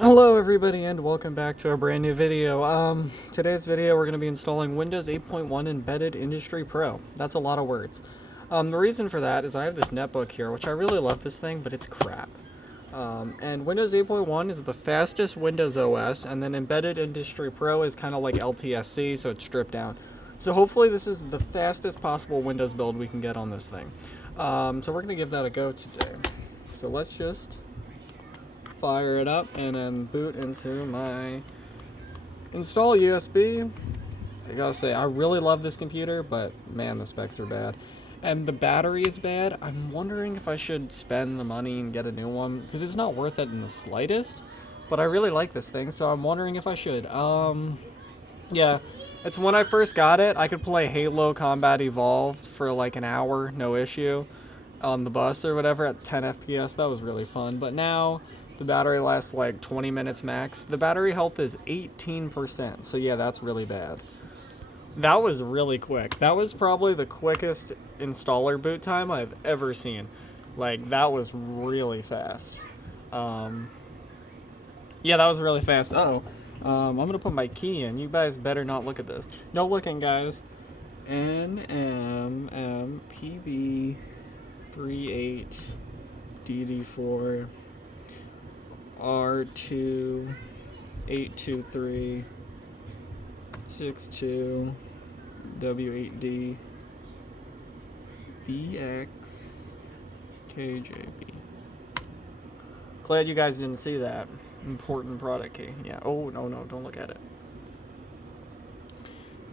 Hello everybody and welcome back to a brand new video. Today's video we're going to be installing Windows 8.1 Embedded Industry Pro. That's a lot of words. The reason for that is I have this netbook here, which I really love this thing, but it's crap. And Windows 8.1 is the fastest Windows OS, and then Embedded Industry Pro is kind of like LTSC, so it's stripped down. So hopefully this is the fastest possible Windows build we can get on this thing. So we're going to give that a go today. So let's just fire it up and then boot into my install USB. I gotta say, I really love this computer, but man, the specs are bad. And the battery is bad. I'm wondering if I should spend the money and get a new one, because it's not worth it in the slightest. But I really like this thing, so I'm wondering if I should. Yeah, it's when I first got it, I could play Halo Combat Evolved for like an hour, no issue, on the bus or whatever at 10 FPS. That was really fun. But now the battery lasts like 20 minutes max. The battery health is 18%, so yeah, that's really bad. That was really quick. That was probably the quickest installer boot time I've ever seen. Like, that was really fast. Yeah, that was really fast. Uh-oh. I'm gonna put my key in. You guys better not look at this. No looking, guys. NMPB38DD4 R2 823 62 W8D VX KJB. Glad you guys didn't see that. Important product key. Yeah. Oh, no, don't look at it.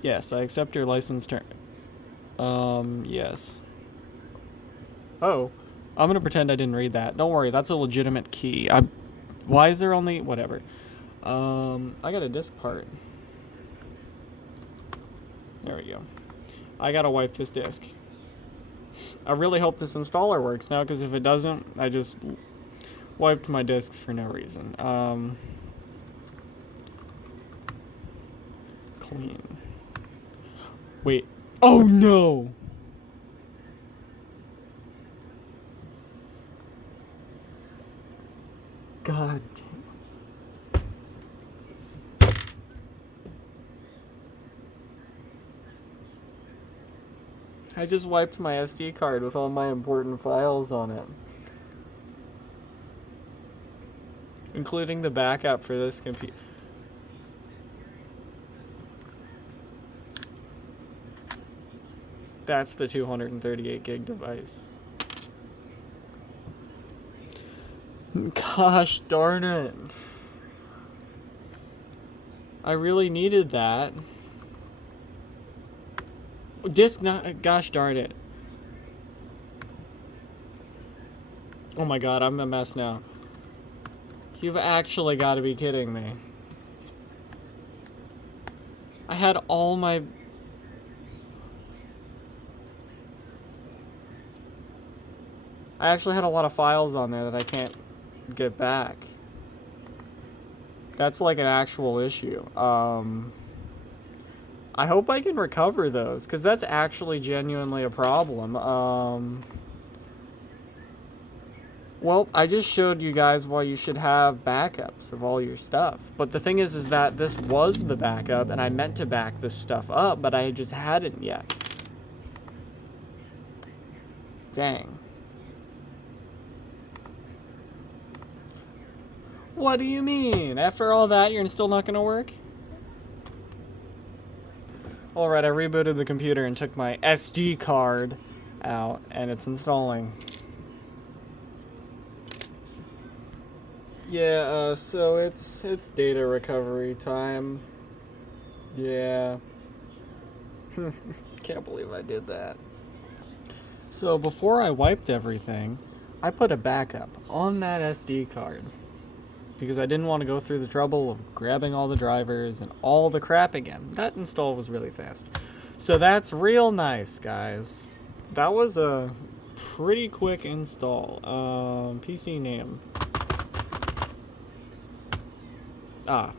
Yes, I accept your license term. Yes. Oh, I'm gonna pretend I didn't read that. Don't worry, that's a legitimate key. Why is there only... whatever. I got a disk part. There we go. I gotta wipe this disk. I really hope this installer works now, because if it doesn't, I just wiped my disks for no reason. Clean. Wait. Oh no! God damn. I just wiped my SD card with all my important files on it, including the backup for this computer. That's the 238 gig device. Gosh darn it. I really needed that. Disk not... gosh darn it. Oh my god, I'm a mess now. You've actually got to be kidding me. I had all my... I actually had a lot of files on there that I can't get back. That's like an actual issue. I hope I can recover those, because that's actually genuinely a problem. Well, I just showed you guys why you should have backups of all your stuff. But the thing is that this was the backup, and I meant to back this stuff up, but I just hadn't yet. Dang. What do you mean? After all that, you're still not gonna work? Alright, I rebooted the computer and took my SD card out, and it's installing. Yeah, so it's data recovery time. Yeah. Can't believe I did that. So before I wiped everything, I put a backup on that SD card, because I didn't want to go through the trouble of grabbing all the drivers and all the crap again. That install was really fast. So that's real nice, guys. That was a pretty quick install. PC name. Ah.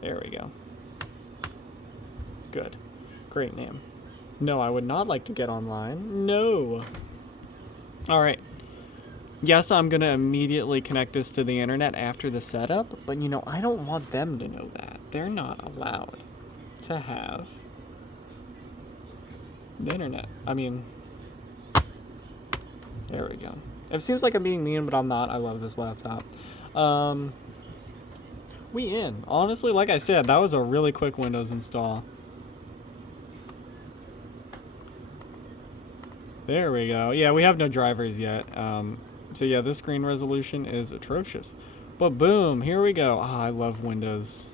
There we go. Good. Great name. No, I would not like to get online. No. Alright. Yes, I'm going to immediately connect this to the internet after the setup, but you know, I don't want them to know that. They're not allowed to have the internet. I mean, there we go. It seems like I'm being mean, but I'm not. I love this laptop. We in. Honestly, like I said, that was a really quick Windows install. There we go. Yeah, we have no drivers yet. So yeah, this screen resolution is atrocious. But boom, here we go. Oh, I love Windows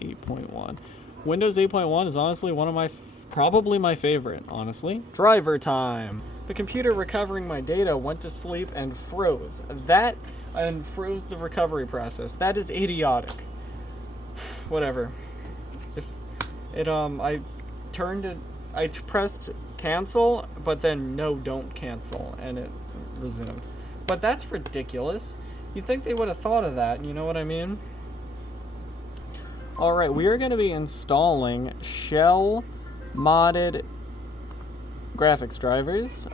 8.1. Windows 8.1 is honestly one of my, probably my favorite, honestly. Driver time. The computer recovering my data went to sleep and froze. And froze the recovery process. That is idiotic. Whatever. If it, I pressed cancel, but then no, don't cancel, and it resumed. But that's ridiculous. You'd think they would have thought of that, you know what I mean? Alright, we are going to be installing shell modded graphics drivers,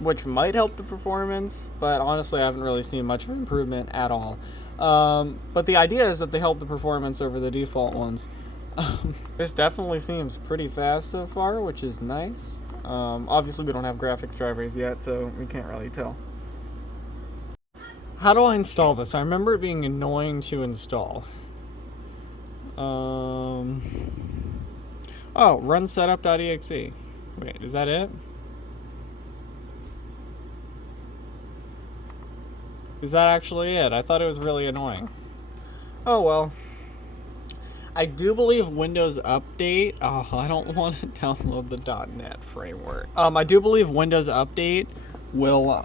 which might help the performance, but honestly I haven't really seen much of an improvement at all. But the idea is that they help the performance over the default ones. This definitely seems pretty fast so far, which is nice. Obviously we don't have graphics drivers yet, so we can't really tell. How do I install this? I remember it being annoying to install. Oh, run setup.exe. Wait, is that it? Is that actually it? I thought it was really annoying. Oh well. I do believe Windows Update. Oh, I don't want to download the .NET framework. I do believe Windows Update will.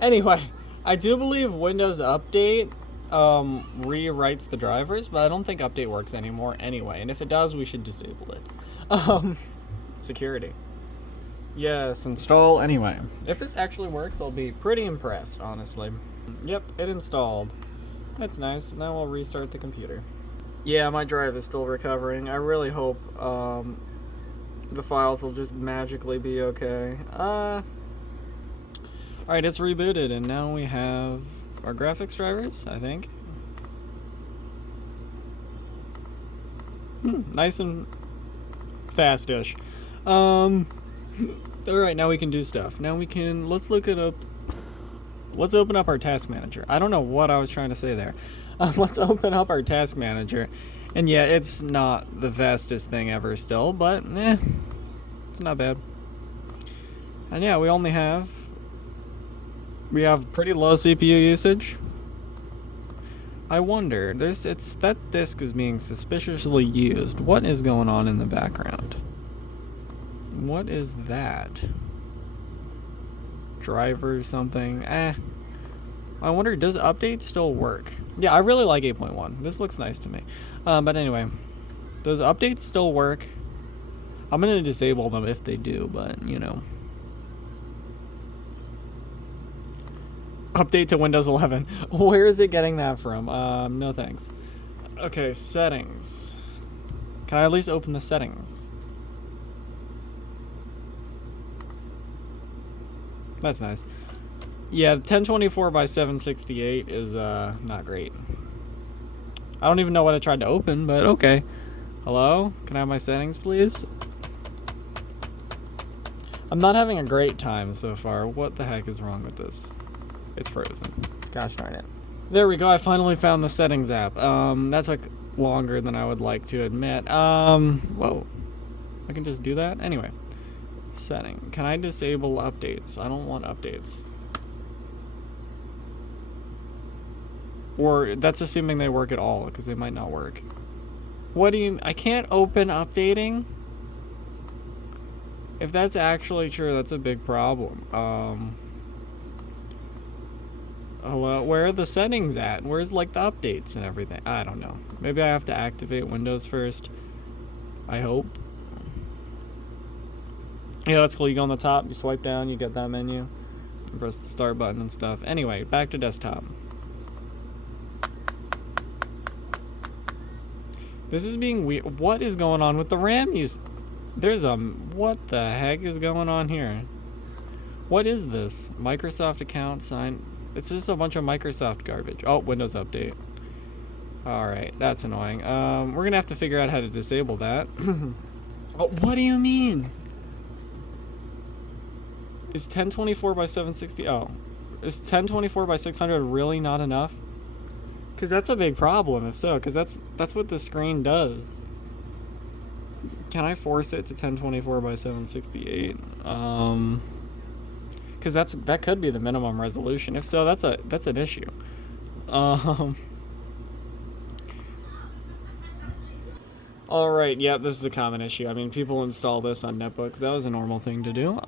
Anyway, I do believe Windows Update rewrites the drivers, but I don't think Update works anymore anyway. And if it does, we should disable it. Security. Yes, install anyway. If this actually works, I'll be pretty impressed, honestly. Yep, it installed. That's nice. Now we'll restart the computer. Yeah, my drive is still recovering. I really hope the files will just magically be okay. Alright, it's rebooted, and now we have our graphics drivers, I think. Nice and fast-ish. Alright, now we can do stuff. Now we can, let's open up our task manager. I don't know what I was trying to say there. Let's open up our task manager. And yeah, it's not the fastest thing ever still, but it's not bad. And yeah, we have pretty low CPU usage. I wonder, that disk is being suspiciously used. What is going on in the background? What is that? Driver something. I wonder, does update still work? Yeah, I really like 8.1. This looks nice to me. But anyway, does updates still work? I'm gonna disable them if they do, but you know. Update to Windows 11. Where is it getting that from? No thanks. Okay, settings. Can I at least open the settings? That's nice. Yeah, 1024 by 768 is not great. I don't even know what I tried to open, but okay. Hello? Can I have my settings, please? I'm not having a great time so far. What the heck is wrong with this? It's frozen. Gosh darn it. There we go. I finally found the settings app. That took longer than I would like to admit. Whoa. I can just do that? Anyway. Setting. Can I disable updates? I don't want updates. Or that's assuming they work at all, because they might not work. What do you... I can't open updating? If that's actually true, that's a big problem. Hello? Where are the settings at? Where's, like, the updates and everything? I don't know. Maybe I have to activate Windows first. I hope. Yeah, that's cool. You go on the top, you swipe down, you get that menu. You press the start button and stuff. Anyway, back to desktop. This is being weird. What is going on with the RAM use? There's what the heck is going on here? What is this? Microsoft account sign. It's just a bunch of Microsoft garbage. Oh, Windows Update. Alright, that's annoying. We're gonna have to figure out how to disable that. Oh, what do you mean? Is 1024 by 760? Oh. Is 1024 by 600 really not enough? Because that's a big problem, if so, because that's what the screen does. Can I force it to 1024 by 768? Because that could be the minimum resolution. If so, that's an issue. Alright, yeah, this is a common issue. I mean, people install this on netbooks. That was a normal thing to do.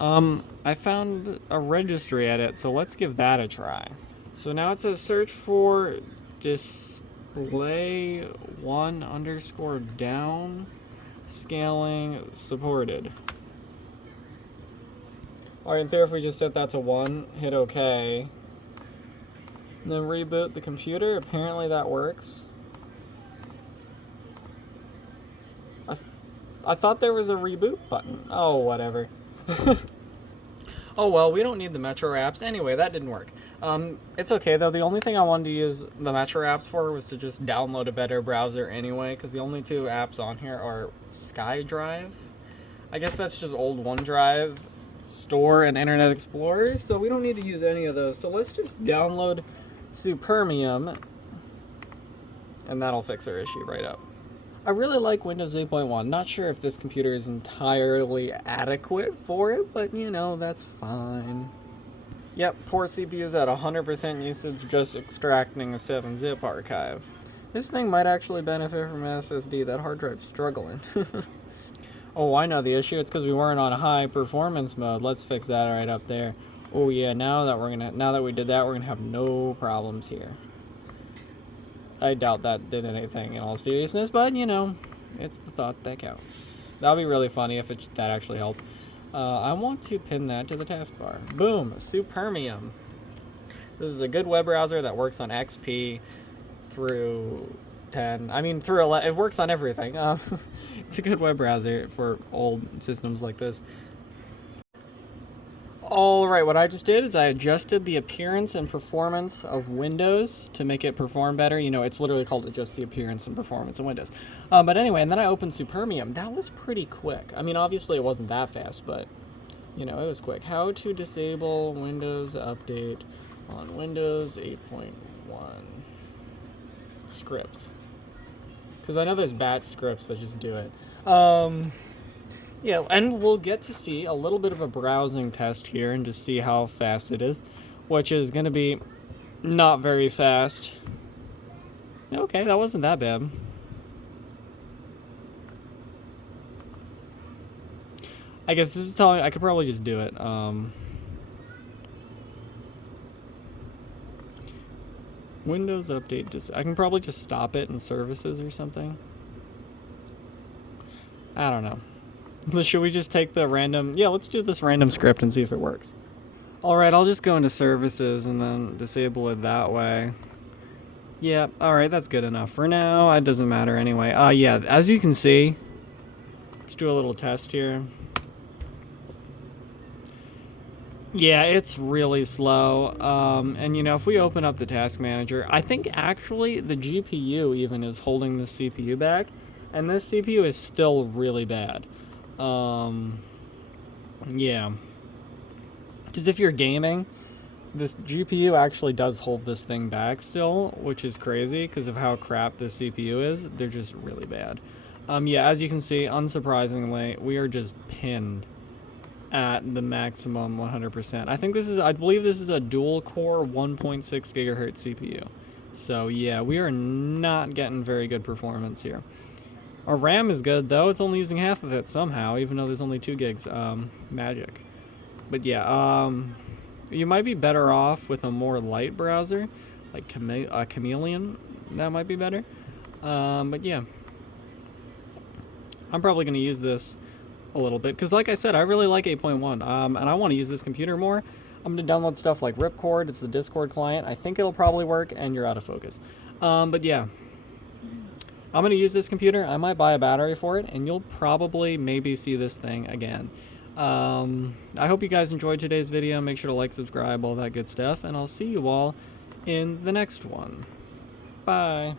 I found a registry edit, so let's give that a try. So now it says search for display 1_down scaling supported. Alright, in theory, if we just set that to 1, hit OK, and then reboot the computer, apparently that works. I thought there was a reboot button. Oh, whatever. Oh, well, we don't need the Metro apps. Anyway, that didn't work. It's okay, though. The only thing I wanted to use the Metro apps for was to just download a better browser anyway, because the only two apps on here are SkyDrive. I guess that's just old OneDrive, Store, and Internet Explorer, so we don't need to use any of those. So let's just download Supermium, and that'll fix our issue right up. I really like Windows 8.1. Not sure if this computer is entirely adequate for it, but you know, that's fine. Yep, poor CPU's at 100% usage, just extracting a 7-zip archive. This thing might actually benefit from an SSD. That hard drive's struggling. Oh, I know the issue. It's because we weren't on high performance mode. Let's fix that right up there. Oh yeah, now that we did that, we're gonna have no problems here. I doubt that did anything in all seriousness, but you know, it's the thought that counts. That'll be really funny if that actually helped. I want to pin that to the taskbar. Boom, Supermium. This is a good web browser that works on XP through 10. I mean, through 11. It works on everything. It's a good web browser for old systems like this. Alright, what I just did is I adjusted the appearance and performance of Windows to make it perform better. You know, it's literally called adjust the appearance and performance of Windows. But anyway, and then I opened Supermium. That was pretty quick. I mean, obviously it wasn't that fast, but, you know, it was quick. How to disable Windows Update on Windows 8.1 script. Because I know there's batch scripts that just do it. Yeah, and we'll get to see a little bit of a browsing test here and just see how fast it is, which is going to be not very fast. Okay, that wasn't that bad. I guess this is telling me I could probably just do it. Windows Update, I can probably just stop it in services or something. I don't know. Should we just take the random... Yeah, let's do this random script and see if it works. Alright, I'll just go into services and then disable it that way. Yeah, alright, that's good enough for now. It doesn't matter anyway. Yeah, as you can see, let's do a little test here. Yeah, it's really slow. And you know, if we open up the task manager, I think actually the GPU even is holding the CPU back, and this CPU is still really bad. Yeah. Because if you're gaming, this GPU actually does hold this thing back still, which is crazy because of how crap this CPU is. They're just really bad. Yeah, as you can see, unsurprisingly, we are just pinned at the maximum 100%. I believe this is a dual-core 1.6 gigahertz CPU. So yeah, we are not getting very good performance here. Our RAM is good, though. It's only using half of it somehow, even though there's only 2 gigs. Magic. But yeah, you might be better off with a more light browser, like Chameleon. That might be better. But yeah, I'm probably going to use this a little bit, because like I said, I really like 8.1, and I want to use this computer more. I'm going to download stuff like Ripcord. It's the Discord client. I think it'll probably work, and you're out of focus. But yeah. I'm going to use this computer. I might buy a battery for it, and you'll probably maybe see this thing again. I hope you guys enjoyed today's video. Make sure to like, subscribe, all that good stuff, and I'll see you all in the next one. Bye.